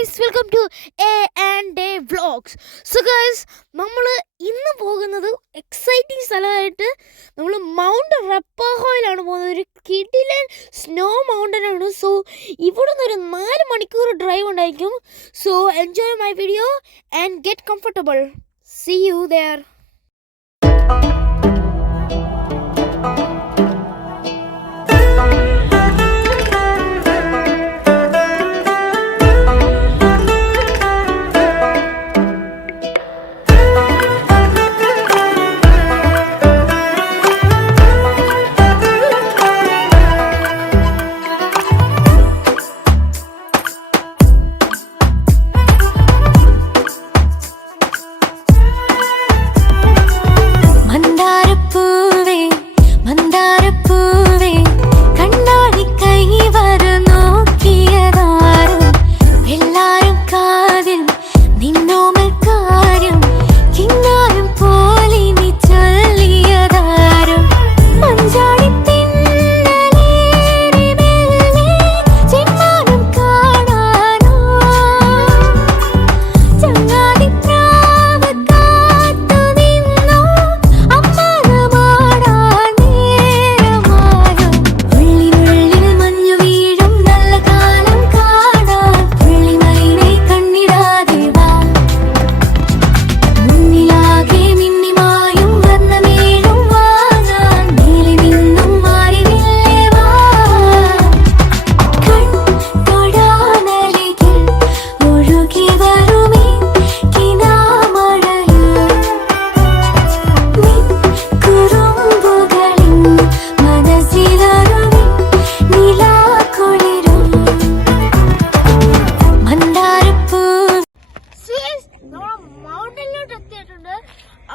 guys, welcome to A&A Vlogs. So guys, നമ്മൾ ഇന്ന് പോകുന്നത് എക്സൈറ്റിംഗ് സ്ഥലമായിട്ട് നമ്മൾ മൗണ്ട് റപ്പാഹോയിലാണ് പോകുന്നത്. ഒരു കിടിലൻ സ്നോ മൗണ്ടൻ ആണ്. സോ ഇവിടെ നിന്ന് ഒരു 4 മണിക്കൂർ ഡ്രൈവ് ഉണ്ടായിരിക്കും. So enjoy my video and get comfortable. See you there.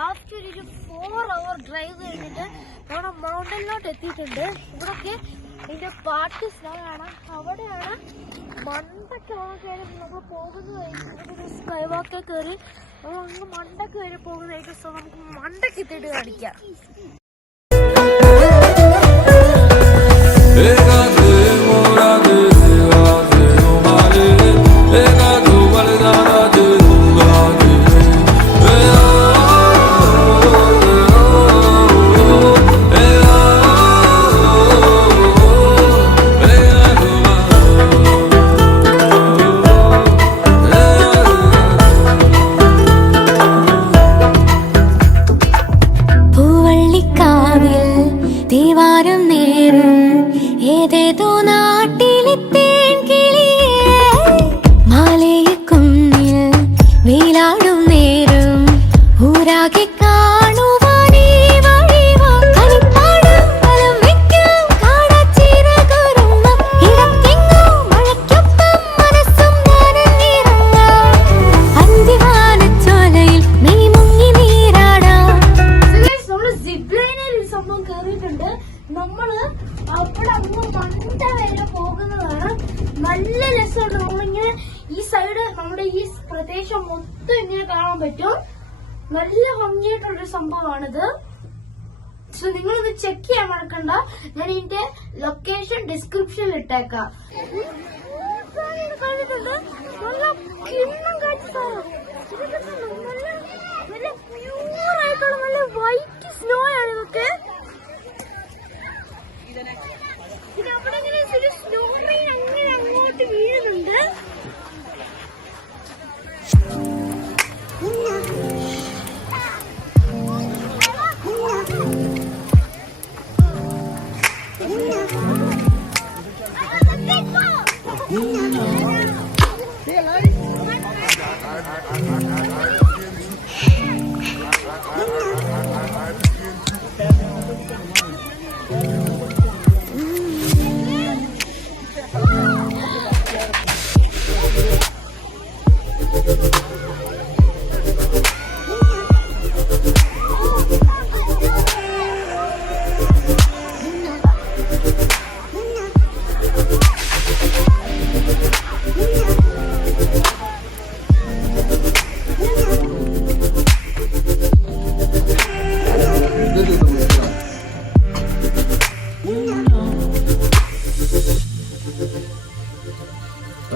After ഒരു 4 hour ഡ്രൈവ് കഴിഞ്ഞിട്ട് നമ്മുടെ മൗണ്ടനിലോട്ട് എത്തിയിട്ടുണ്ട്. ഇവിടൊക്കെ ഇതിന്റെ പാർട്ടി സ്ഥലമാണ്. അവിടെയാണ് മണ്ടൊക്കെ കയറി നമ്മൾ പോകുന്നതായിരിക്കും. സ്കൈ വാക്ക് കയറി നമ്മൾ അങ്ങ് മണ്ടൊക്കെ വരെ പോകുന്നതായിരിക്കും. സോ നമുക്ക് മണ്ടൊക്കെ എത്തിയിട്ട് കാണിക്കാം. ദേവാരം നേരം ഏതേതോ നാട്ടിലെത്തേൻ കിളിയേ മാലയക്കുന്നിൽ വെയിലാടും നേരം ഊരാകെ കാണുവാനേ വഴിവാ കളിപ്പാടും വലം വെക്കും കാടച്ചിറകുരുമ്മ ഇടത്തെങ്ങോ മഴയ്ക്കൊപ്പം മനസ്സും നനഞ്ഞിറങ്ങാം അന്തിവാനച്ചോലയിൽ മെയ് മുങ്ങി നീരാടാം. സംഭവം കേറിയിട്ടുണ്ട്. നമ്മള് അവിടെ അങ്ങ് മണ്ട വരെ പോകുന്നതാണ്. നല്ല രസമുണ്ട്. നമ്മളിങ്ങനെ ഈ സൈഡ് നമ്മുടെ ഈ പ്രദേശം മൊത്തം ഇങ്ങനെ കാണാൻ പറ്റും. നല്ല ഭംഗിയായിട്ടുള്ളൊരു സംഭവമാണിത്. സോ നിങ്ങളിത് ചെക്ക് ചെയ്യാൻ മറക്കണ്ട. ഞാൻ ഇതിന്റെ ലൊക്കേഷൻ ഡിസ്ക്രിപ്ഷനിൽ ഇട്ടേക്കാം. കണ്ടിട്ടുണ്ട് നല്ല കിണ്ണം കാഴ്ച. നല്ല പ്യൂർ ആയിട്ടുള്ള നല്ല വൈറ്റ് സ്നോ ആണ് ഇതൊക്കെ. പിന്നെ അവിടെ ഇങ്ങനെ ഒരു സ്നോ മെയിൻ അങ്ങനെ അങ്ങോട്ട് വീഴുന്നുണ്ട്.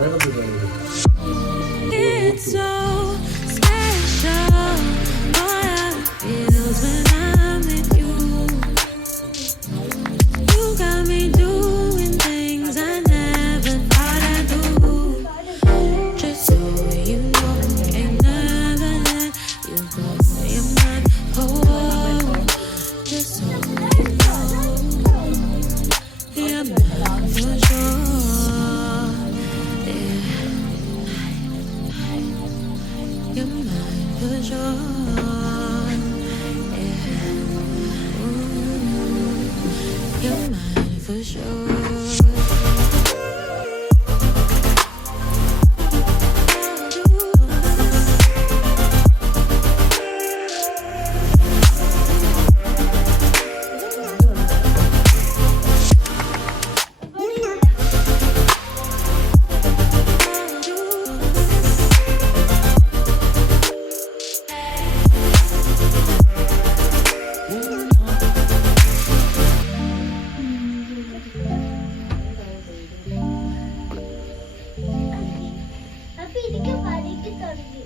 Aynen böyle. It's so special. Boy, it feels when I'm with you. You got me doing things I never thought I'd do. Just so you know, ain't never let you go. You're mine, oh, just so you know, you're mine for sure. Yeah, you're mine for sure. Yeah, ooh, you're mine for sure. അപ്പൊ എനിക്ക് പനിക്ക് തുടങ്ങി.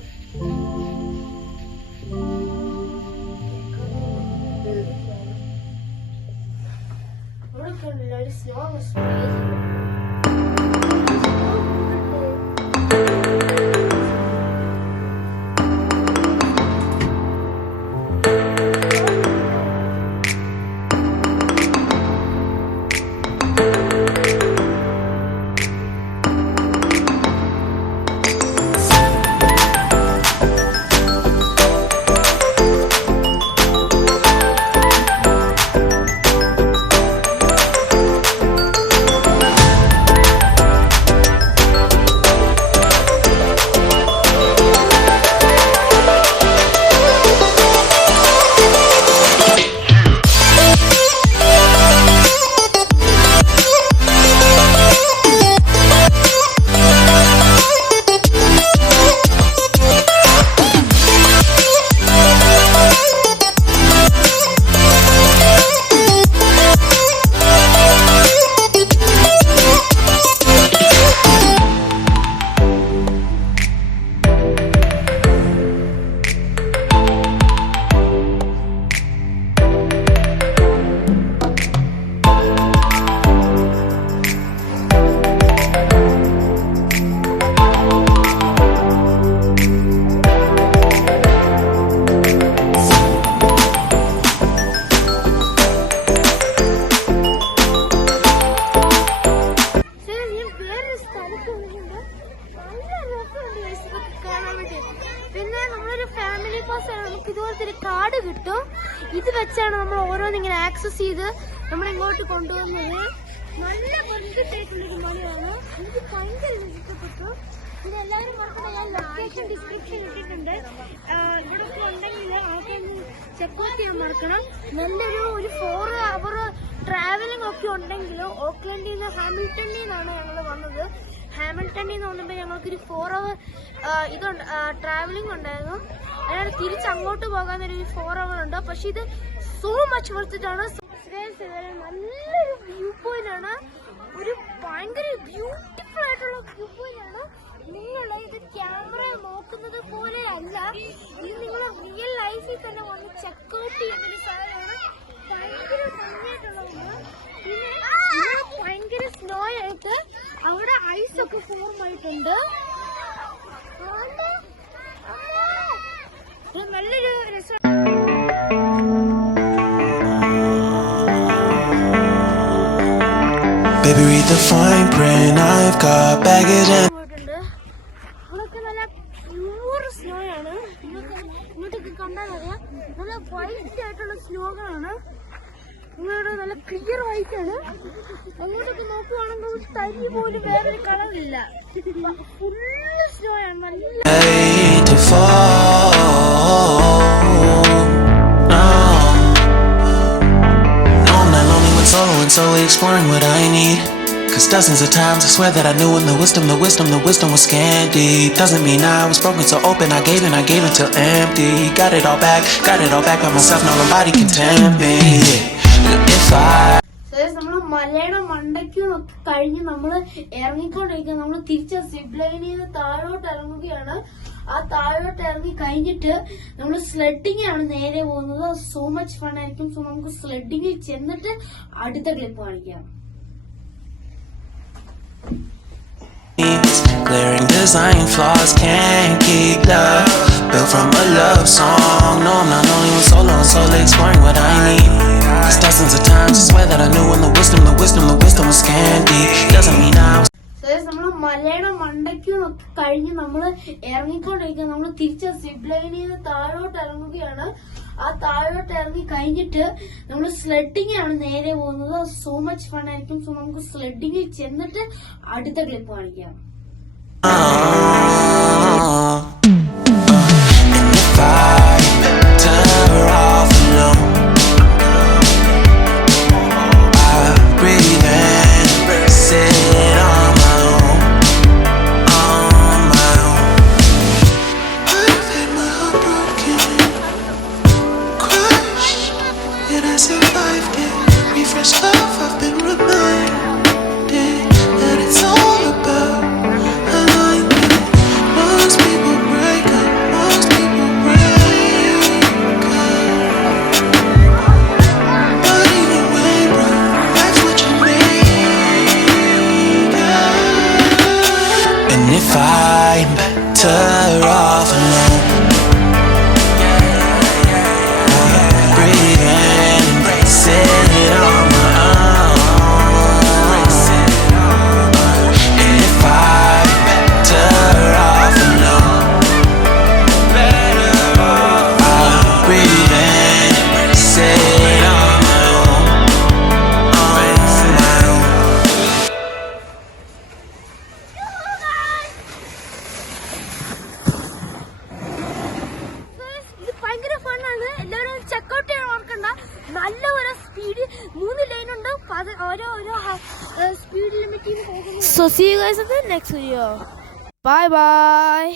ഒരു snow പിന്നെ നമ്മളൊരു family പാസ്സാണ്. നമുക്ക് ഇതുപോലത്തെ ഒരു കാർഡ് കിട്ടും. ഇത് വെച്ചാണ് നമ്മൾ ഓരോന്നിങ്ങനെ ആക്സസ് ചെയ്ത് നമ്മൾ ഇങ്ങോട്ട് കൊണ്ടുവന്നത്. നല്ല ബഡ്ജറ്റായിട്ടുള്ളൊരു മണിയാണ്. എനിക്ക് ഭയങ്കര ഇഷ്ടപ്പെട്ടു. ഇത് എല്ലാവരും മറക്കണം, ഞാൻ ലൊക്കേഷൻ ഡിസ്ക്രിപ്ഷൻ ഇട്ടിട്ടുണ്ട്. ഇവിടെ ഒക്കെ ഉണ്ടെങ്കിൽ ആൾക്കാരൊന്ന് ചെക്കൗട്ട് ചെയ്യാൻ മറക്കണം. നല്ലൊരു 4 hour ട്രാവലിംഗ് ഒക്കെ ഉണ്ടെങ്കിൽ ഓക്ലൻഡിൽ നിന്ന് ഹാമിൽട്ടണിൽ നിന്നാണ് ഞങ്ങൾ വന്നത്. ഹാമിൽട്ടണിൽ നിന്ന് വന്നപ്പോൾ ഞങ്ങൾക്കൊരു 4 hour ഇതുണ്ട്, ട്രാവലിംഗ് ഉണ്ടായിരുന്നു. അതായത് തിരിച്ചങ്ങോട്ട് പോകാനൊരു 4 hour ഉണ്ട്. പക്ഷെ ഇത് സോ മച്ച് വർത്തിട്ടാണ്. നല്ലൊരു വ്യൂ പോയിന്റ് ആണ്. ഒരു ഭയങ്കര ബ്യൂട്ടിഫുൾ ആയിട്ടുള്ള വ്യൂ പോയിന്റ് ആണ്. നിങ്ങൾ ഇത് ക്യാമറ നോക്കുന്നത് പോലെ അല്ല, ഇത് നിങ്ങൾ റിയൽ ലൈഫിൽ തന്നെ വന്ന് ചെക്കൗട്ട് ചെയ്യുന്ന ഒരു സാധനമാണ്. ഭയങ്കര ഭംഗിയായിട്ടുള്ളതാണ്. പിന്നെ ഭയങ്കര സ്നോ ആയിട്ട് അവിടെ ഐസ് ഒക്കെ ഫോം ആയിട്ടുണ്ട്. നല്ലൊരു രസം. Baby, read the fine print. I've got baggage and ഇവിടൊക്കെ നല്ല പ്യൂർ സ്നോ ആണ്. ഇങ്ങോട്ടൊക്കെ കണ്ടാൽ അറിയാം, നല്ല വൈറ്റ് ആയിട്ടുള്ള സ്നോകളാണ്. ഇങ്ങോട്ട് നല്ല ക്ലിയർ വൈറ്റ് ആണ്. അങ്ങോട്ടൊക്കെ നോക്കുവാണെങ്കിൽ ഒരു തരി പോലും വേറൊരു കളറില്ല. ഫുള്ള് സ്നോ ആണ്. നല്ല to fall. No, I'm not lonely when solo and solely exploring what I need. Cause dozens of times I swear that I knew when the wisdom was scanty. Doesn't mean I was broken so open, I gave until empty. Got it all back by myself, now nobody can tempt me. If I നമ്മള് മലയുടെ മണ്ടയ്ക്കും ഒക്കെ കഴിഞ്ഞ് നമ്മള് ഇറങ്ങിക്കൊണ്ടിരിക്കുക. നമ്മള് തിരിച്ച zip ലൈനിൽ നിന്ന് താഴോട്ട് ഇറങ്ങുകയാണ്. ആ താഴോട്ട് ഇറങ്ങി കഴിഞ്ഞിട്ട് നമ്മൾ സ്ലെഡിങ് ആണ് നേരെ പോകുന്നത്. സോ മച്ച് ഫൺ ആയിരിക്കും. സോ നമുക്ക് സ്ലെഡിങ്ങിൽ ചെന്നിട്ട് അടുത്ത ക്ലിപ്പ് കാണിക്കാം. Glaring design flaws can't keep love built from a love song. No, I'm not only one solo and solely exploring what I need. Cause dozens of times I swear that I knew when the wisdom was scanty. Doesn't mean I was നമ്മള് മലയുടെ മണ്ടയ്ക്കും ഒക്കെ കഴിഞ്ഞ് നമ്മള് ഇറങ്ങിക്കൊണ്ടിരിക്കുക. നമ്മള് തിരിച്ച് zip ലൈനിൽ നിന്ന് താഴോട്ട് ഇറങ്ങുകയാണ്. ആ താഴോട്ട് ഇറങ്ങി കഴിഞ്ഞിട്ട് നമ്മള് സ്ലെഡിങ് ആണ് നേരെ പോകുന്നത്. സോ മച്ച് ഫൺ ആയിരിക്കും. സോ നമുക്ക് സ്ലെഡിങ്ങിൽ ചെന്നിട്ട് അടുത്ത ക്ലിപ്പ് കാണിക്കാം. If I'm better off alone, breathe in, embrace it on my own. And if I'm better off alone, I'll breathe in, embrace it on my own, on my own. ഇത് ഭയങ്കര ഫണ്ണാണ്. എല്ലാവരും checkout ചെയ്യാൻ ഓർക്കണ്ട. നല്ല ഒരു speed 3 line ഉണ്ട്. ഓരോ speed ലിമിറ്റിൽ പോകുന്നു. So see you guys in the next video. Bye bye.